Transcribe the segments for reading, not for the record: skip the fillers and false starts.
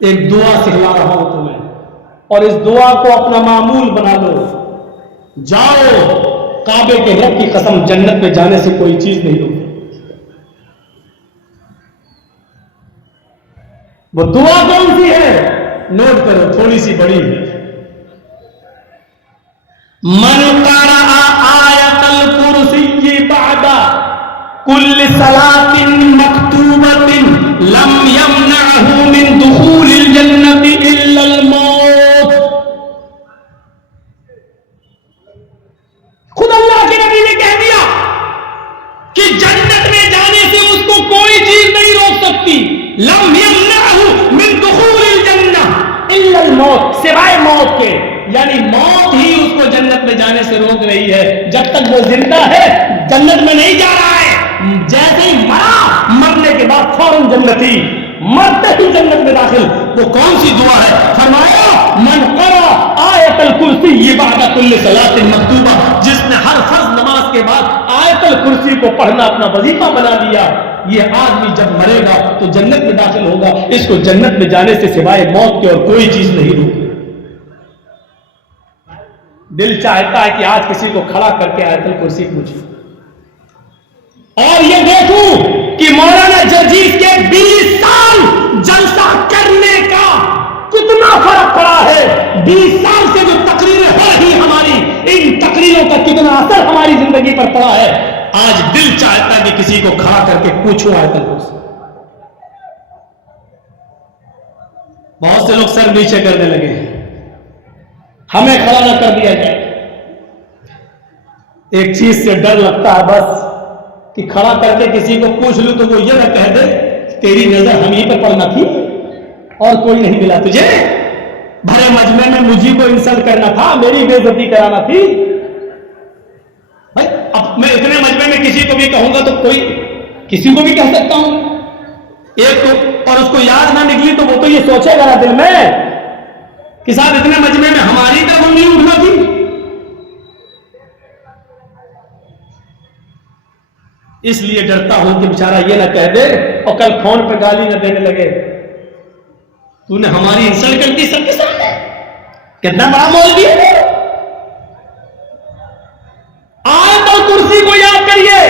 ایک دعا سکھلا رہا ہوں تمہیں، اور اس دعا کو اپنا معمول بنا لو. جاؤ، کعبے کے رب کی قسم جنت میں جانے سے کوئی چیز نہیں ہوگی. وہ دعا کون سی ہے؟ نوٹ کرو، تھوڑی سی بڑی ہے. من قرأ آیت الکرسی بعد کل صلاۃ مکتوبۃ لم یمنعہ من دخول الجنۃ الا الموت. خود اللہ کے نبی نے کہہ دیا کہ جنت میں جانے سے اس کو کوئی چیز نہیں روک سکتی. لم یمنعہ من دخول الجنہ الا الموت، سوائے موت کے، یعنی موت ہی اس کو جنت میں جانے سے روک رہی ہے. جب تک وہ زندہ ہے جنت میں نہیں جا رہا ہے. جیسے ہی مرا، مرنے کے بعد فوراً جنتی، مرتے ہی جنت میں داخل. وہ کون سی دعا ہے؟ فرمایا من قرأ آیت الکرسی بعد کل صلاۃ مکتوبہ، جس نے ہر فرض نماز کے بعد آیت الکرسی کو پڑھنا اپنا وظیفہ بنا لیا، یہ آدمی جب مرے گا تو جنت میں داخل ہوگا. اس کو جنت میں جانے سے سوائے موت کے اور کوئی چیز نہیں روکے. دل چاہتا ہے کہ آج کسی کو کھڑا کر کے آیت الکرسی پوچھے، اور یہ دیکھوں کہ مولانا جرجیز کے 20 سال جلسہ کرنے کا کتنا فرق پڑا ہے. 20 سال سے جو تقریریں ہو رہی ہماری، ان تقریروں کا کتنا اثر ہماری زندگی پر پڑا ہے. آج دل چاہتا ہے کہ کسی کو کھڑا کر کے پوچھو آیت الکرسی. بہت سے لوگ سر نیچے کرنے لگے ہیں، ہمیں کھڑا نہ کر دیا جائے. ایک چیز سے ڈر لگتا ہے بس، کہ کھڑا کر کے کسی کو پوچھ لوں تو وہ یہ نہ کہہ دے تیری نظر ہم ہی پہ پڑنا تھی اور کوئی نہیں ملا تجھے. بھرے مجمع میں مجھے کو انسلٹ کرنا تھا، میری بے عزتی کرانا تھی. بھائی اب میں اتنے مجمع میں کسی کو بھی کہوں گا تو کوئی کسی کو بھی کہہ سکتا ہوں ایک تو، اور اس کو یاد نہ نکلی تو وہ تو یہ سوچے گا دل میں کہ صاحب اتنے مجمع میں ہماری طرف انگلی اٹھنا تھی. اس لیے ڈرتا ہوں کہ بیچارہ یہ نہ کہہ دے اور کل فون پہ گالی نہ دینے لگے تو نے ہماری انسلٹ کر دی سب کے سامنے. کتنا بڑا مولوی ہے. آیت الکرسی کو یاد کریے،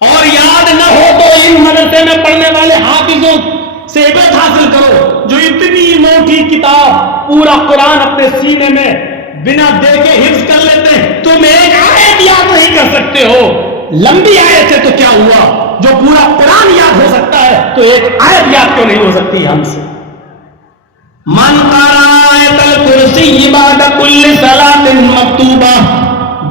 اور یاد نہ ہو تو ان مدرسے میں پڑھنے والے حافظوں سے عبرت حاصل کرو، جو اتنی موٹی کتاب پورا قرآن اپنے سینے میں بنا دیکھے حفظ کر لیتے ہیں. تم ایک آیت یاد نہیں کر سکتے ہو، لمبی آیت ہے تو کیا ہوا، جو پورا قرآن یاد ہو سکتا ہے تو ایک آیت یاد کیوں نہیں ہو سکتی ہم سے. من قرأ آیت الکرسی بعد کل صلاۃ مکتوبہ،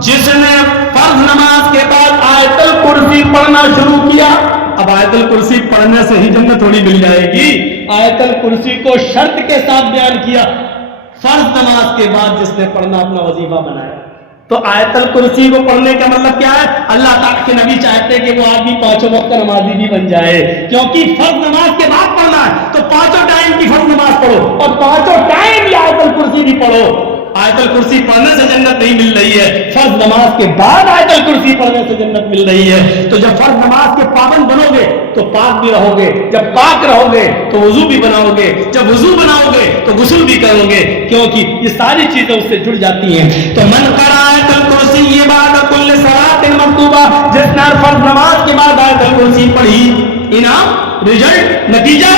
جس نے فرض نماز کے بعد آیت الکرسی پڑھنا شروع کیا. اب آیت الکرسی پڑھنے سے ہی جنت تھوڑی مل جائے گی. آیت الکرسی کو شرط کے ساتھ بیان کیا. فرض نماز کے بعد جس نے پڑھنا اپنا وظیفہ بنایا. تو آیت الکرسی کو پڑھنے کا مطلب کیا ہے؟ اللہ تعالیٰ کے نبی چاہتے ہیں کہ وہ آدمی 5 وقت نمازی بھی بن جائے، کیونکہ فرض نماز کے بعد پڑھنا ہے تو 5 ٹائم کی فرض نماز پڑھو اور 5 ٹائم یہ آیت الکرسی بھی پڑھو. آیت الکرسی پڑھنے سے جنت نہیں مل رہی ہے، فرض نماز کے بعد آیت الکرسی پڑھنے سے جنت مل رہی ہے. تو جب فرض نماز کے پابند بنو گے تو پاک بھی رہو گے، جب پاک رہو گے تو وضو بھی بناؤ گے، جب وضو بناؤ گے تو غسل بھی کرو گے، کیونکہ یہ ساری چیزیں اس سے جڑ جاتی ہیں. تو من قرأ آیت الکرسی بعد کل صلاۃ مکتوبہ، جس نے فرض نماز کے بعد آیت الکرسی پڑھی، انعام، رزلٹ، نتیجہ،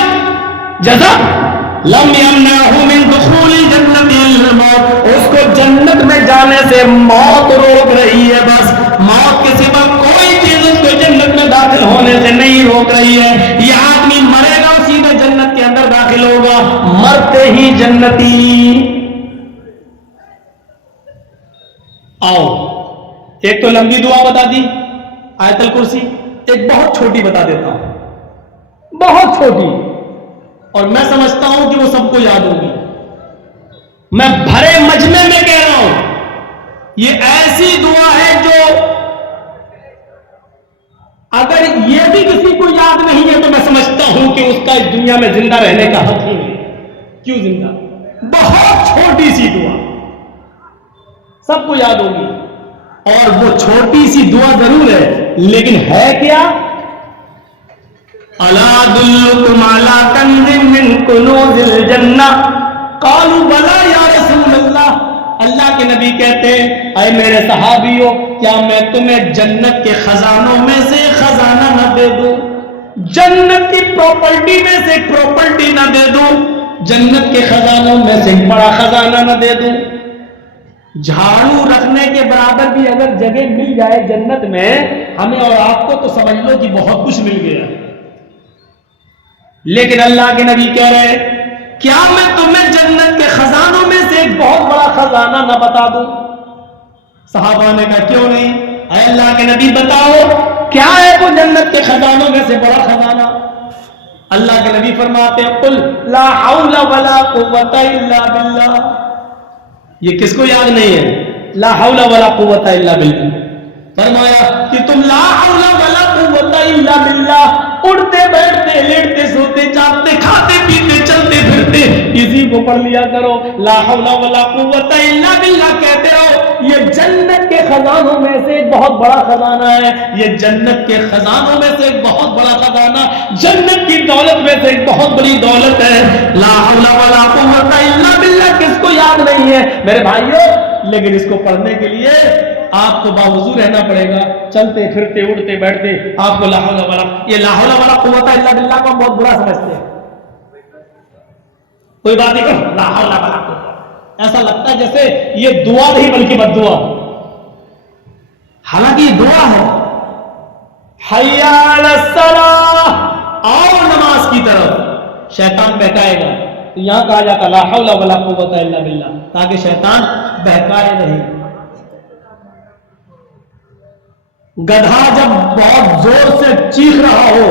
جزا، لم یمنعہ من دخول الجنۃ الا الموت، اس کو جنت میں جانے سے موت روک رہی ہے. بس موت کے سوا کوئی چیز اس کو جنت میں داخل ہونے سے نہیں روک رہی ہے. یہ آدمی مرے گا سیدھے جنت کے اندر داخل ہوگا، مرتے ہی جنتی. آؤ، ایک تو لمبی دعا بتا دی آیت الکرسی، ایک بہت چھوٹی بتا دیتا ہوں، بہت چھوٹی، اور میں سمجھتا ہوں کہ وہ سب کو یاد ہوگی. میں بھرے مجمع میں کہہ رہا ہوں، یہ ایسی دعا ہے جو اگر یہ بھی کسی کو یاد نہیں ہے تو میں سمجھتا ہوں کہ اس کا اس دنیا میں زندہ رہنے کا حق ہی نہیں. کیوں زندہ؟ بہت چھوٹی سی دعا، سب کو یاد ہوگی، اور وہ چھوٹی سی دعا ضرور ہے لیکن ہے کیا؟ الا ادلکم علی کنز من کنوز الجنہ قالوا بلا یا رسول اللہ. اللہ کے نبی کہتے ہیں اے میرے صحابیوں کیا میں تمہیں جنت کے خزانوں میں سے خزانہ نہ دے دوں, جنت کی پراپرٹی میں سے ایک پراپرٹی نہ دے دوں, جنت کے خزانوں میں سے ایک بڑا خزانہ نہ دے دوں. جھاڑو رکھنے کے برابر بھی اگر جگہ مل جائے جنت میں ہمیں اور آپ کو تو سمجھ لو کہ بہت کچھ مل گیا. لیکن اللہ کے نبی کہہ رہے ہیں کیا میں تمہیں جنت کے خزانوں میں سے ایک بہت بڑا خزانہ نہ بتا دوں؟ صحابہ نے کہا کیوں نہیں, اے اللہ کے نبی بتاؤ کیا ہے وہ جنت کے خزانوں میں سے بڑا خزانہ؟ اللہ کے نبی فرماتے ہیں قل لا حول ولا قوت الا باللہ. یہ کس کو یاد نہیں ہے لا حول ولا قوت الا باللہ؟ فرمایا کہ تم لا حول ولا قوت الا باللہ اڑتے بیٹھتے لیٹتے سوتے جاگتے کھاتے پیتے چلتے پھرتے اسی کو پڑھ لیا کرو, لا حول ولا قوت الا باللہ کہتے رہو. یہ جنت کے خزانوں میں سے ایک بہت بڑا خزانہ ہے, یہ جنت کے خزانوں میں سے ایک بہت بڑا خزانہ, جنت کی دولت میں سے ایک بہت بڑی دولت ہے. لا حول ولا قوت الا باللہ کس کو یاد نہیں ہے میرے بھائیوں؟ لیکن اس کو پڑھنے کے لیے آپ کو باوضو رہنا پڑے گا, چلتے پھرتے اڑتے بیٹھتے آپ کو لا حول ولا, یہ لا حول ولا قوت الا باللہ کو بہت برا سمجھتے ہیں. کوئی بات نہیں کہ لا حول ولا قوت, ایسا لگتا ہے جیسے یہ دعا نہیں بلکہ بد دعا, حالانکہ یہ دعا ہے. حی علی الصلاۃ, آؤ نماز کی طرف. شیطان بہکائے گا تو یہاں کہا جاتا لا حول ولا قوت الا باللہ تاکہ شیطان بہکائے نہیں. گدھا جب بہت زور سے چیخ رہا ہو,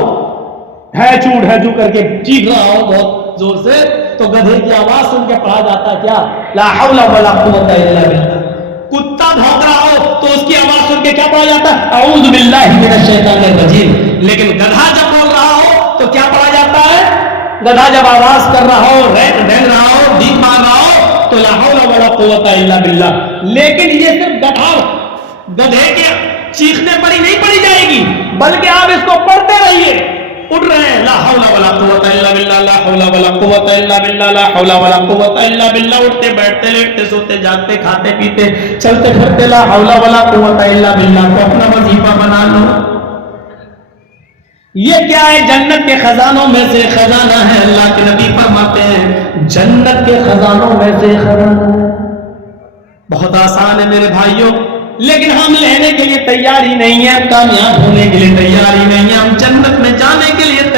ہے چو کر کے چیخ رہا ہو بہت زور سے, تو گدھے کی آواز سن کے پڑھا جاتا کیا لا حول ولا قوت الا باللہ. کتا بھونک رہا ہو تو اس کی آواز سن کے کیا پڑھا جاتا اعوذ باللہ من الشیطان الرجیم. لیکن گدھا جب بول رہا ہو تو کیا پڑھا جاتا ہے؟ گدھا جب آواز کر رہا ہو, ڈھینگ رہا ہو, بھیک مانگ رہا ہو تو لا حول ولا قوت الا باللہ. لیکن یہ صرف گدھے کے چیخنے پر ہی نہیں پڑھی جائے گی بلکہ آپ اس کو پڑھتے رہیے. اٹھ رہے ہیں لا حول ولا قوت الا باللہ, لا حول ولا قوت الا باللہ, لا حول ولا قوت الا باللہ, اٹھتے بیٹھتے لیٹتے سوتے جاگتے کھاتے پیتے چلتے پھرتے لا حول ولا قوت الا باللہ کو اپنا وظیفہ بنا لو. یہ کیا ہے؟ جنت کے خزانوں میں سے خزانہ ہے. اللہ کے نبی فرماتے ہیں جنت کے خزانوں میں سے خزانہ ہے. بہت آسان ہے میرے بھائیوں, لیکن ہم لینے کے لیے تیار ہی نہیں ہیں, ہم کامیاب ہونے کے لیے تیار ہی نہیں ہیں, ہم جنت میں جانے کے لیے